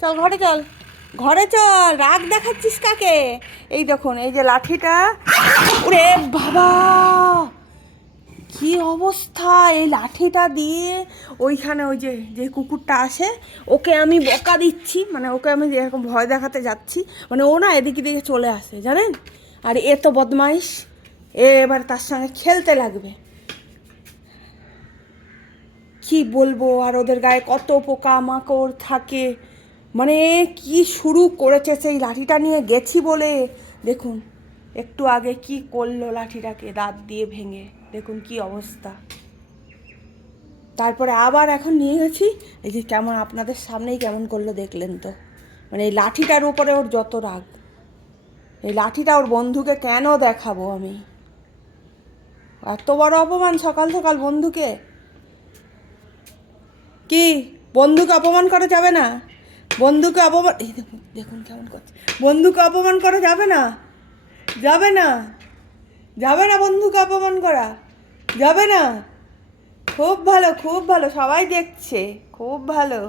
চল ঘরে চল, ঘরে চল, রাগ দেখাচ্ছিস কাকে? এই দেখুন, এই যে লাঠিটা। ওরে বাবা, কি অবস্থা! এই লাঠিটা দিয়ে ওইখানে ওই যে যে কুকুরটা আসে, ওকে আমি বকা দিচ্ছি, মানে ওকে আমি এরকম ভয় দেখাতে যাচ্ছি, মানে ও না এদিকে দিকে চলে আসে জানেন। আর এ তো বদমাইশ, এবার তার সঙ্গে খেলতে লাগবে। কি বলবো, আর ওদের গায়ে কত পোকা মাকড় থাকে, মানে কি শুরু করেছে! সেই লাঠিটা নিয়ে গেছি বলে দেখুন একটু আগে কি করলো, লাঠিটাকে দাঁত দিয়ে ভেঙে, দেখুন কি অবস্থা। তারপরে আবার এখন নিয়ে গেছি, এই যে কেমন আপনাদের সামনেই কেমন করলো দেখলেন তো। মানে এই লাঠিটার উপরে ওর যত রাগ, এই লাঠিটা ওর বন্ধুকে কেন দেখাবো আমি? এত বড় অপমান সকাল সকাল বন্ধুকে! কি, বন্ধুকে অপমান করা যাবে না? বন্ধুকে অপমান, এই দেখুন দেখুন কেমন করছে, বন্ধুকে অপমান করা যাবে না, যাবে না, যাবে না, বন্ধুকে অপমান করা যাবে না। খুব ভালো, খুব ভালো, সবাই দেখছে, খুব ভালো।